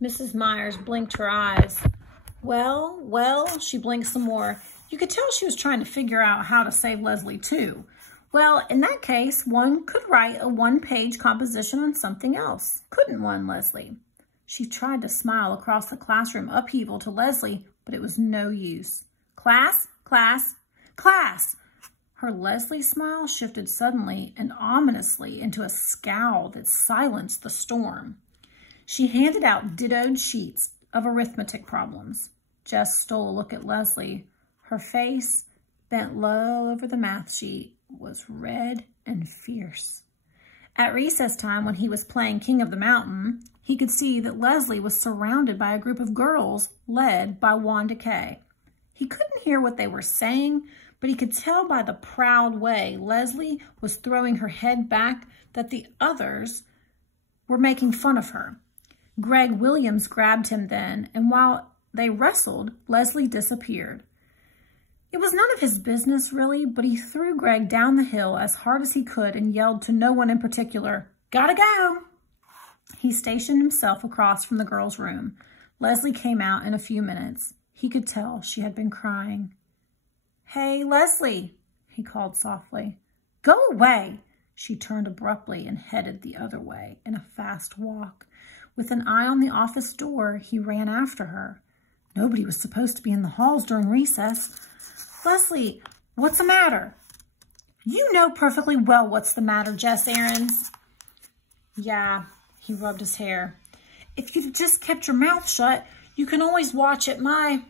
Mrs. Myers blinked her eyes. Well, she blinked some more. You could tell she was trying to figure out how to save Leslie too. Well, in that case, one could write a one-page composition on something else. Couldn't one, Leslie? She tried to smile across the classroom upheaval to Leslie, but it was no use. Class, class, class! Her Leslie smile shifted suddenly and ominously into a scowl that silenced the storm. She handed out dittoed sheets of arithmetic problems. Jess stole a look at Leslie. Her face, bent low over the math sheet, was red and fierce. At recess time, when he was playing King of the Mountain, he could see that Leslie was surrounded by a group of girls led by Wanda Kay. He couldn't hear what they were saying, but he could tell by the proud way Leslie was throwing her head back that the others were making fun of her. Greg Williams grabbed him then, and while they wrestled, Leslie disappeared. It was none of his business, really, but he threw Greg down the hill as hard as he could and yelled to no one in particular, "Gotta go!" He stationed himself across from the girls' room. Leslie came out in a few minutes. He could tell she had been crying. "Hey, Leslie," he called softly. "Go away!" She turned abruptly and headed the other way in a fast walk. With an eye on the office door, he ran after her. Nobody was supposed to be in the halls during recess. "Leslie, what's the matter?" "You know perfectly well what's the matter, Jess Aarons." "Yeah," he rubbed his hair. "If you'd just kept your mouth shut, you can always watch at my..."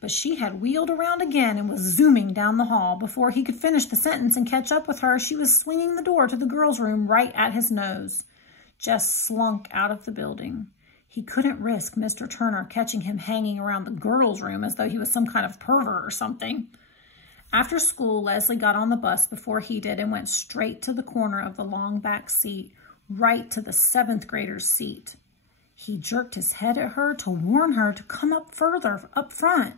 But she had wheeled around again and was zooming down the hall. Before he could finish the sentence and catch up with her, she was swinging the door to the girls' room right at his nose. Jess slunk out of the building. He couldn't risk Mr. Turner catching him hanging around the girls' room as though he was some kind of pervert or something. After school, Leslie got on the bus before he did and went straight to the corner of the long back seat, right to the 7th grader's seat. He jerked his head at her to warn her to come up further, up front.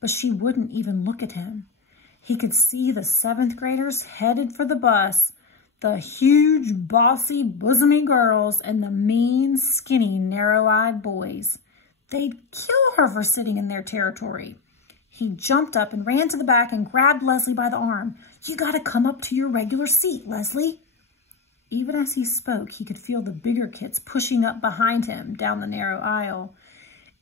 But she wouldn't even look at him. He could see the 7th graders headed for the bus, the huge, bossy, bosomy girls and the mean, skinny, narrow-eyed boys. They'd kill her for sitting in their territory. He jumped up and ran to the back and grabbed Leslie by the arm. "You gotta come up to your regular seat, Leslie." Even as he spoke, he could feel the bigger kids pushing up behind him down the narrow aisle.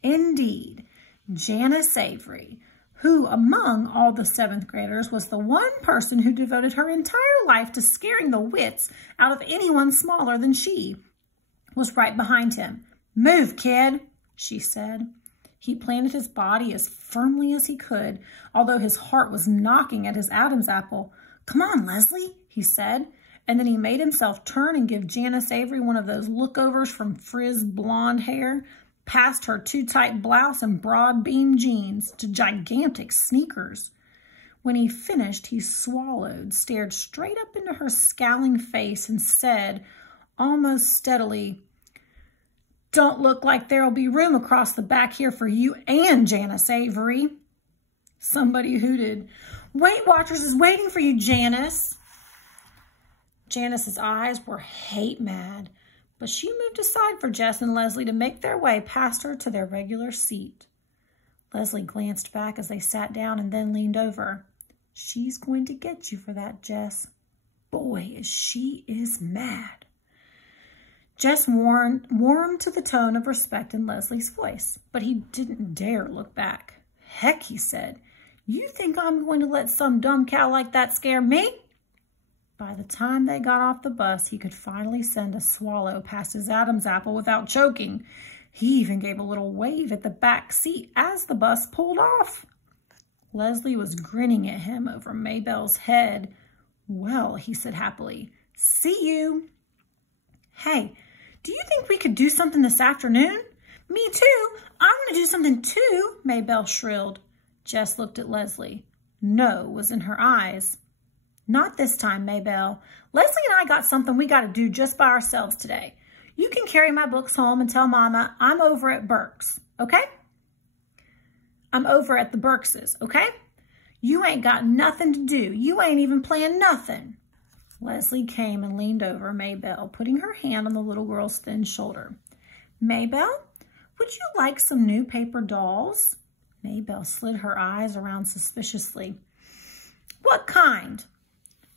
Indeed, Janice Avery, who among all the 7th graders was the one person who devoted her entire life to scaring the wits out of anyone smaller than she, was right behind him. "Move, kid," she said. He planted his body as firmly as he could, although his heart was knocking at his Adam's apple. "Come on, Leslie," he said, and then he made himself turn and give Janice Avery one of those lookovers from frizzed blonde hair, past her too-tight blouse and broad beam jeans to gigantic sneakers. When he finished, he swallowed, stared straight up into her scowling face, and said, almost steadily, "Don't look like there'll be room across the back here for you and Janice Avery." Somebody hooted, "Weight Watchers is waiting for you, Janice." Janice's eyes were hate-mad, but she moved aside for Jess and Leslie to make their way past her to their regular seat. Leslie glanced back as they sat down and then leaned over. "She's going to get you for that, Jess. Boy, she is mad." Jess warmed to the tone of respect in Leslie's voice, but he didn't dare look back. "Heck," he said, "you think I'm going to let some dumb cow like that scare me?" By the time they got off the bus, he could finally send a swallow past his Adam's apple without choking. He even gave a little wave at the back seat as the bus pulled off. Leslie was grinning at him over Maybelle's head. "Well," he said happily, "see you." "Hey, do you think we could do something this afternoon?" "Me too. I want to do something too," Maybelle shrilled. Jess looked at Leslie. No was in her eyes. "Not this time, Maybelle. Leslie and I got something we got to do just by ourselves today. You can carry my books home and tell Mama I'm over at Burke's, okay? I'm over at the Burke's, okay? You ain't got nothing to do. You ain't even playing nothing." Leslie came and leaned over Maybelle, putting her hand on the little girl's thin shoulder. "Maybelle, Would you like some new paper dolls? Maybelle slid her eyes around suspiciously. What kind?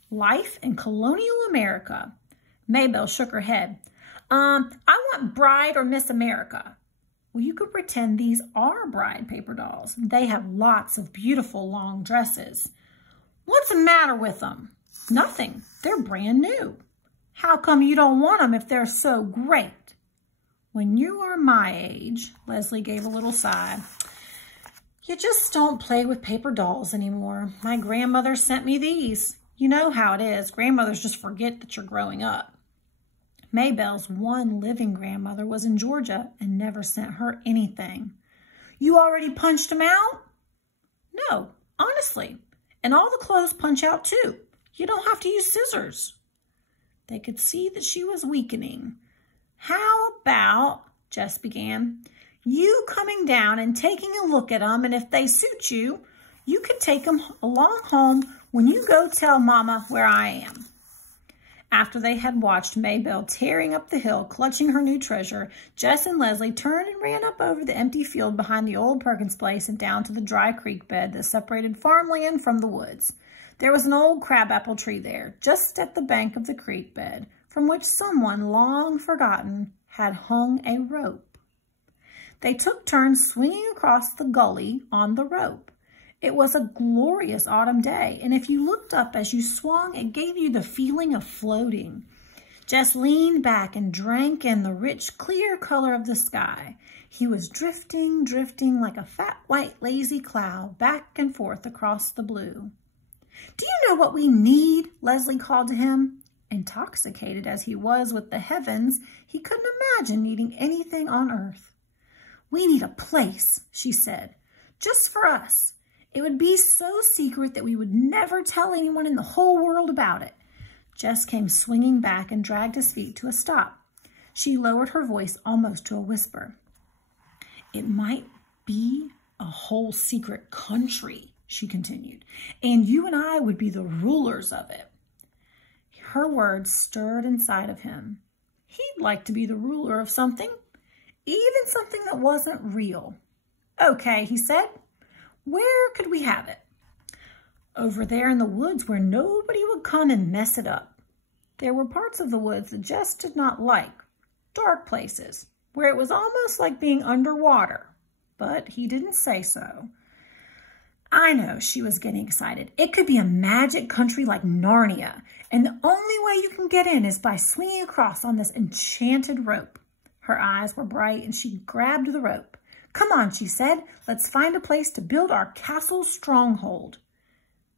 Life in colonial America. Maybelle shook her head. I want Bride or Miss America. Well, you could pretend these are Bride paper dolls. They have lots of beautiful long dresses. What's the matter with them? Nothing. They're brand new. How come you don't want them if they're so great? When you are my age, Leslie gave a little sigh, you just don't play with paper dolls anymore. My grandmother sent me these. You know how it is. Grandmothers just forget that you're growing up. Maybelle's one living grandmother was in Georgia and never sent her anything. You already punched them out? No, honestly. And all the clothes punch out too. You don't have to use scissors. They could see that she was weakening. How about, Jess began, you coming down and taking a look at them, and if they suit you, you could take them along home when you go tell Mama where I am. After they had watched Maybelle tearing up the hill, clutching her new treasure, Jess and Leslie turned and ran up over the empty field behind the old Perkins place and down to the dry creek bed that separated farmland from the woods. There was an old crabapple tree there, just at the bank of the creek bed, from which someone long forgotten had hung a rope. They took turns swinging across the gully on the rope. It was a glorious autumn day, and if you looked up as you swung, it gave you the feeling of floating. Jess leaned back and drank in the rich, clear color of the sky. He was drifting, drifting like a fat, white, lazy cloud back and forth across the blue. Do you know what we need? Leslie called to him. Intoxicated as he was with the heavens, he couldn't imagine needing anything on earth. We need a place, she said, just for us. It would be so secret that we would never tell anyone in the whole world about it. Jess came swinging back and dragged his feet to a stop. She lowered her voice almost to a whisper. It might be a whole secret country, she continued, and you and I would be the rulers of it. Her words stirred inside of him. He'd like to be the ruler of something, even something that wasn't real. Okay, he said. Where could we have it? Over there in the woods where nobody would come and mess it up. There were parts of the woods that Jess did not like, dark places, where it was almost like being underwater, but he didn't say so. I know, she was getting excited. It could be a magic country like Narnia, and the only way you can get in is by swinging across on this enchanted rope. Her eyes were bright, and she grabbed the rope. Come on, she said. Let's find a place to build our castle stronghold.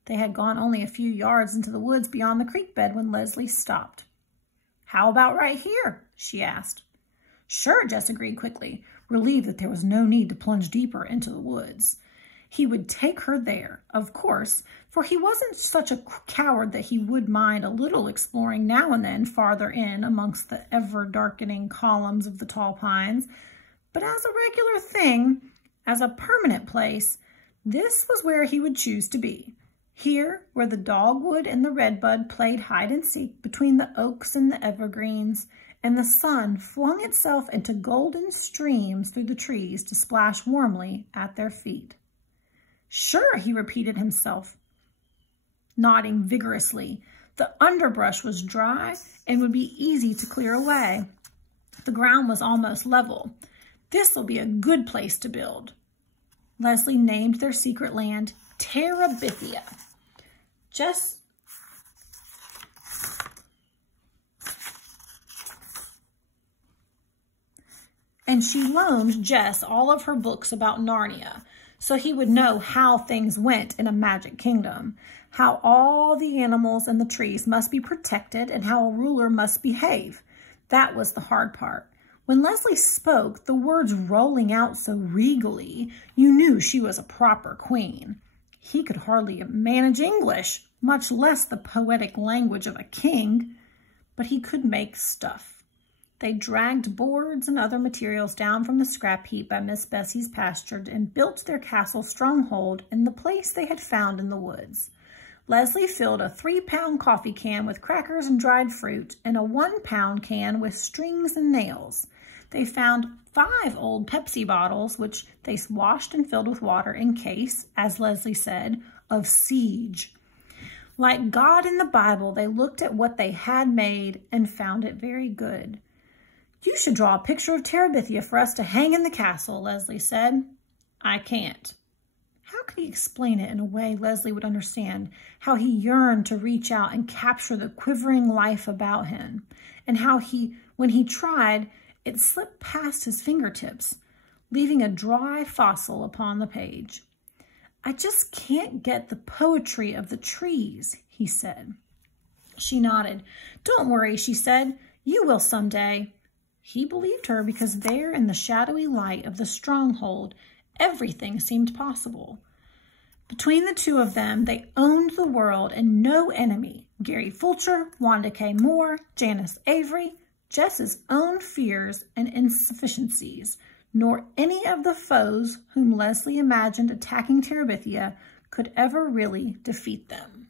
They had gone only a few yards into the woods beyond the creek bed when Leslie stopped. How about right here? She asked. Sure, Jess agreed quickly, relieved that there was no need to plunge deeper into the woods. He would take her there, of course, for he wasn't such a coward that he would mind a little exploring now and then farther in amongst the ever-darkening columns of the tall pines. But as a regular thing, as a permanent place, this was where he would choose to be. Here, where the dogwood and the redbud played hide and seek between the oaks and the evergreens, and the sun flung itself into golden streams through the trees to splash warmly at their feet. Sure, he repeated himself, nodding vigorously. The underbrush was dry and would be easy to clear away. The ground was almost level. This will be a good place to build. Leslie named their secret land Terabithia. And she loaned Jess all of her books about Narnia, so he would know how things went in a magic kingdom, how all the animals and the trees must be protected, and how a ruler must behave. That was the hard part. When Leslie spoke, the words rolling out so regally, you knew she was a proper queen. He could hardly manage English, much less the poetic language of a king, but he could make stuff. They dragged boards and other materials down from the scrap heap by Miss Bessie's pasture and built their castle stronghold in the place they had found in the woods. Leslie filled a 3-pound coffee can with crackers and dried fruit and a 1-pound can with strings and nails. they found 5 old Pepsi bottles, which they washed and filled with water in case, as Leslie said, of siege. Like God in the Bible, they looked at what they had made and found it very good. You should draw a picture of Terabithia for us to hang in the castle, Leslie said. I can't. How could he explain it in a way Leslie would understand? How he yearned to reach out and capture the quivering life about him, and how when he tried, it slipped past his fingertips, leaving a dry fossil upon the page. I just can't get the poetry of the trees, he said. She nodded. Don't worry, she said. You will someday. He believed her because there in the shadowy light of the stronghold, everything seemed possible. Between the two of them, they owned the world and no enemy. Gary Fulcher, Wanda K. Moore, Janice Avery, Jess's own fears and insufficiencies, nor any of the foes whom Leslie imagined attacking Terabithia could ever really defeat them.